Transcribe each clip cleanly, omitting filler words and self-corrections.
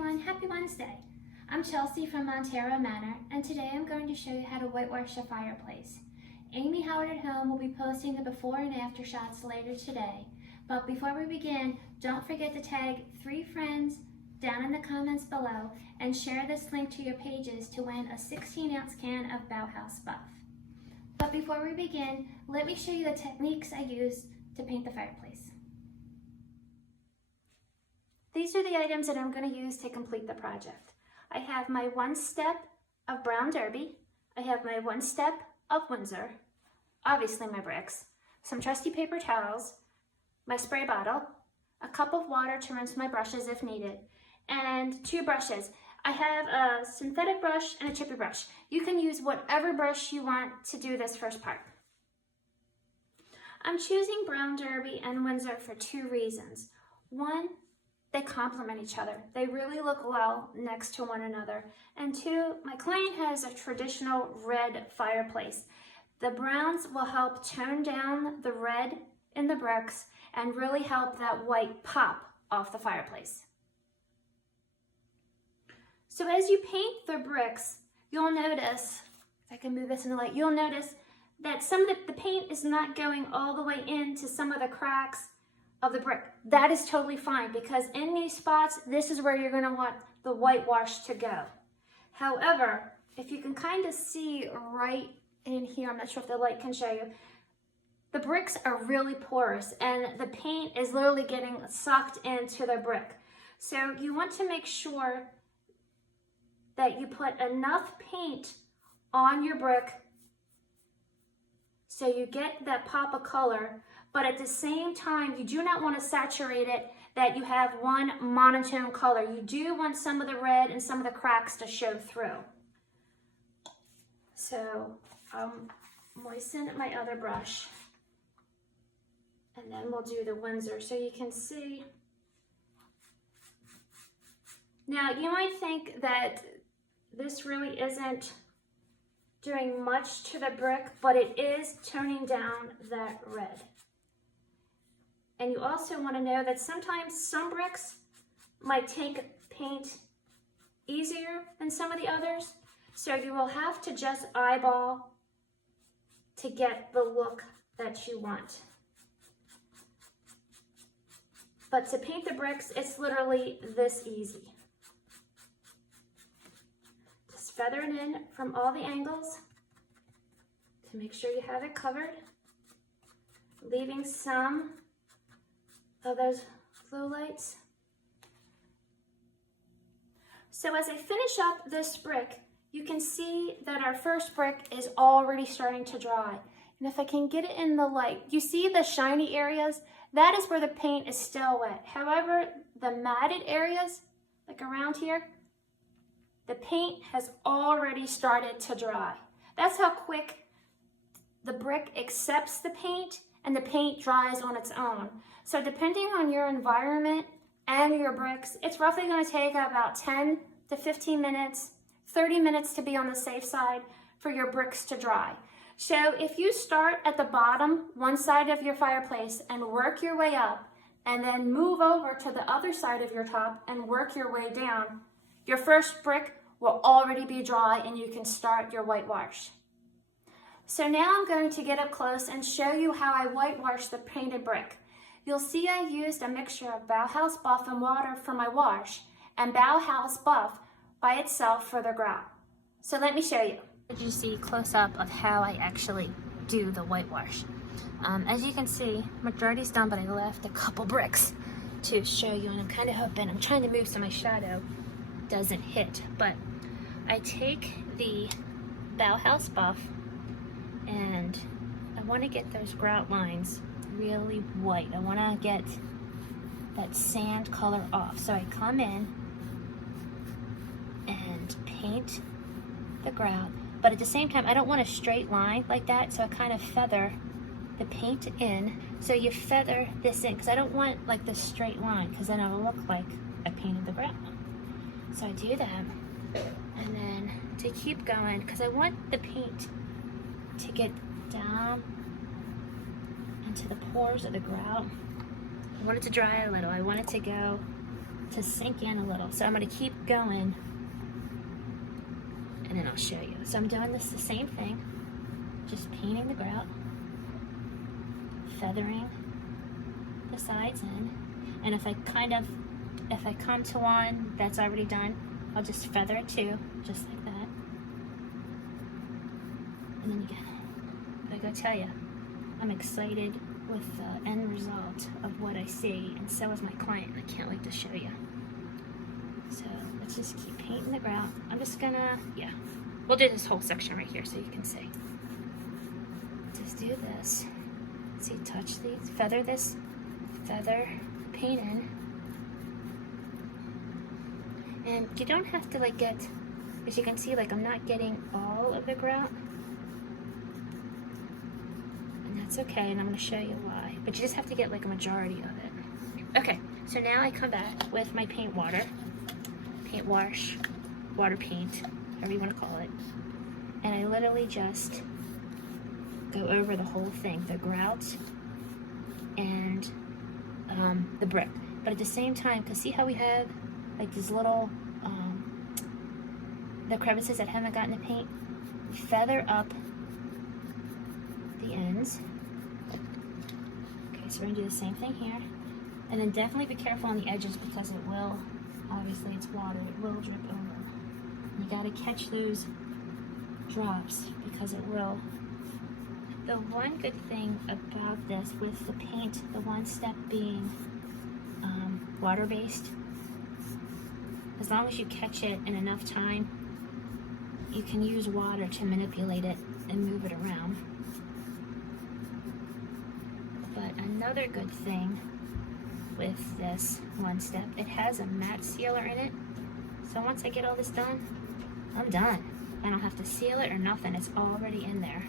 everyone, happy Wednesday. I'm Chelsea from Montero Manor, and today I'm going to show you how to whitewash a fireplace. Amy Howard at Home will be posting the before and after shots later today. But before we begin, don't forget to tag 3 friends down in the comments below and share this link to your pages to win a 16-ounce can of Bauhaus Buff. But before we begin, let me show you the techniques I use to paint the fireplace. These are the items that I'm going to use to complete the project. I have my 1 step of brown derby, I have my 1 step of Windsor, obviously my bricks, some trusty paper towels, my spray bottle, a cup of water to rinse my brushes if needed, and 2 brushes. I have a synthetic brush and a chippy brush. You can use whatever brush you want to do this first part. I'm choosing brown derby and Windsor for 2 reasons. 1, they complement each other. They really look well next to one another. And 2, my client has a traditional red fireplace. The browns will help tone down the red in the bricks and really help that white pop off the fireplace. So as you paint the bricks, you'll notice, if I can move this in the light, you'll notice that some of the paint is not going all the way into some of the cracks of the brick. That is totally fine, because in these spots, this is where you're going to want the whitewash to go. However, if you can kind of see right in here, I'm not sure if the light can show you, the bricks are really porous and the paint is literally getting sucked into the brick. So you want to make sure that you put enough paint on your brick so you get that pop of color, but at the same time, you do not want to saturate it that you have one monotone color. You do want some of the red and some of the cracks to show through. So I'll moisten my other brush, and then we'll do the Windsor so you can see. Now, you might think that this really isn't doing much to the brick, but it is toning down that red. And you also want to know that sometimes some bricks might take paint easier than some of the others. So you will have to just eyeball to get the look that you want. But to paint the bricks, it's literally this easy. Just feather it in from all the angles to make sure you have it covered, leaving some of those flow lights. So as I finish up this brick, you can see that our first brick is already starting to dry. And if I can get it in the light, you see the shiny areas? That is where the paint is still wet. However, the matted areas, like around here, the paint has already started to dry. That's how quick the brick accepts the paint and the paint dries on its own. So depending on your environment and your bricks, it's roughly going to take about 10 to 15 minutes, 30 minutes to be on the safe side for your bricks to dry. So if you start at the bottom, one side of your fireplace, and work your way up, and then move over to the other side of your top and work your way down, your first brick will already be dry and you can start your whitewash. So now I'm going to get up close and show you how I whitewash the painted brick. You'll see I used a mixture of Bauhaus Buff and water for my wash, and Bauhaus Buff by itself for the grout. So let me show you. Did you see close up of how I actually do the whitewash? As you can see, majority's done, but I left a couple bricks to show you, and I'm kind of hoping, I'm trying to move so my shadow doesn't hit, but I take the Bauhaus Buff and I want to get those grout lines really white. I want to get that sand color off. So I come in and paint the grout, but at the same time I don't want a straight line like that, so I kind of feather the paint in. So you feather this in, because I don't want like this straight line, because then it'll look like I painted the grout. So I do that, and then to keep going, because I want the paint to get down into the pores of the grout. I want it to dry a little. I want it to go to sink in a little. So I'm gonna keep going and then I'll show you. So I'm doing this the same thing, just painting the grout, feathering the sides in, and if I come to one that's already done, I'll just feather it too, just like that. And then again, I gotta tell you, I'm excited with the end result of what I see, and so is my client. I can't wait to show you. So let's just keep painting the grout. I'm just gonna, we'll do this whole section right here so you can see. Just do this. See, touch these, feather this, feather, paint in. And you don't have to like get, as you can see, like I'm not getting all of the grout. And that's okay, and I'm gonna show you why. But you just have to get like a majority of it. Okay, so now I come back with my paint water, paint wash, water paint, whatever you wanna call it. And I literally just go over the whole thing, the grout and the brick. But at the same time, cause see how we have like these little, the crevices that haven't gotten the paint? Feather up the ends. Okay, so we're gonna do the same thing here. And then definitely be careful on the edges because it will, obviously it's water, it will drip over. You gotta catch those drops because it will. The one good thing about this with the paint, the one step being water-based, as long as you catch it in enough time, you can use water to manipulate it and move it around. But another good thing with this one step, it has a matte sealer in it. So once I get all this done, I'm done. I don't have to seal it or nothing, it's already in there.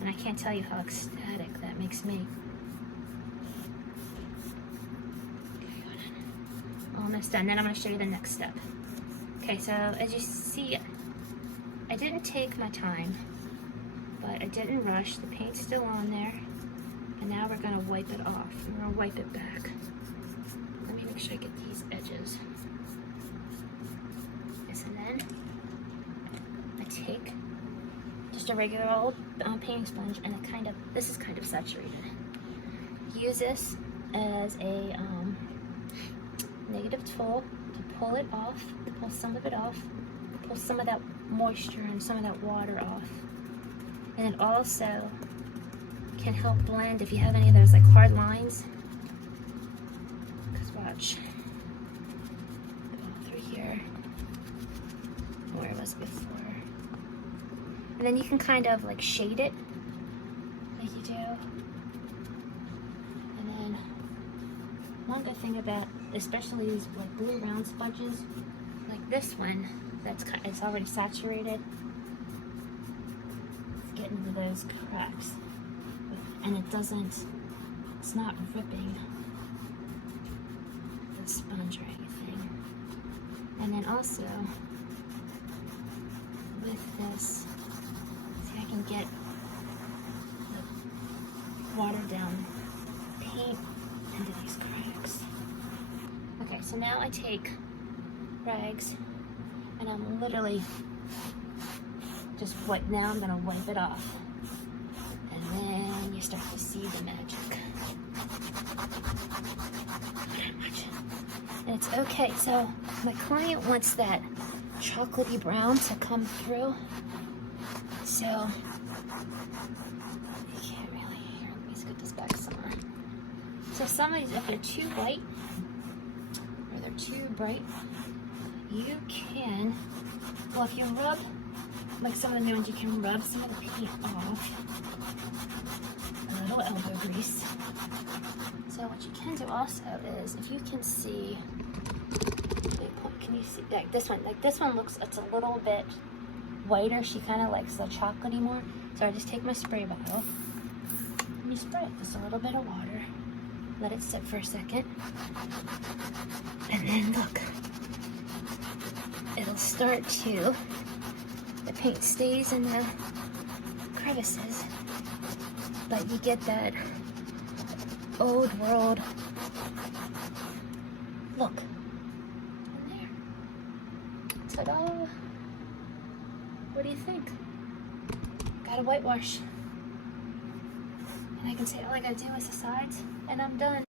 And I can't tell you how ecstatic that makes me. Almost done. Then I'm going to show you the next step. Okay, so as you see, I didn't take my time, but I didn't rush. The paint's still on there. And now we're going to wipe it off. We're going to wipe it back. Let me make sure I get these edges. Yes, and then I take just a regular old painting sponge, and this is kind of saturated. Use this as a negative tool to pull it off, to pull some of it off, to pull some of that moisture and some of that water off. And it also can help blend if you have any of those like hard lines. Because watch, go through here, where it was before. And then you can kind of like shade it, like you do. And then one good thing about, especially these like blue round sponges, like this one, it's already saturated. It's getting into those cracks, and it's not ripping the sponge or anything. And then also with this, I can get the watered down paint into these cracks. Okay, so now I take rags and I'm literally just now I'm gonna wipe it off. And then you start to see the magic. And it's okay, so my client wants that chocolatey brown to come through. So, you can't really hear. Let me just get this back somewhere. So some of these, if they're too white or they're too bright, you can, well, if you rub, like some of the new ones, you can rub some of the paint off. A little elbow grease. So what you can do also is, if you can see, can you see, like this one looks, it's a little bit whiter. She kind of likes the chocolatey more. So I just take my spray bottle and you spray it, just a little bit of water. Let it sit for a second. And then look, it'll start to, the paint stays in the crevices, but you get that old world look. Ta-da! What do you think? Got a whitewash. And I can say all I gotta do is the sides, and I'm done.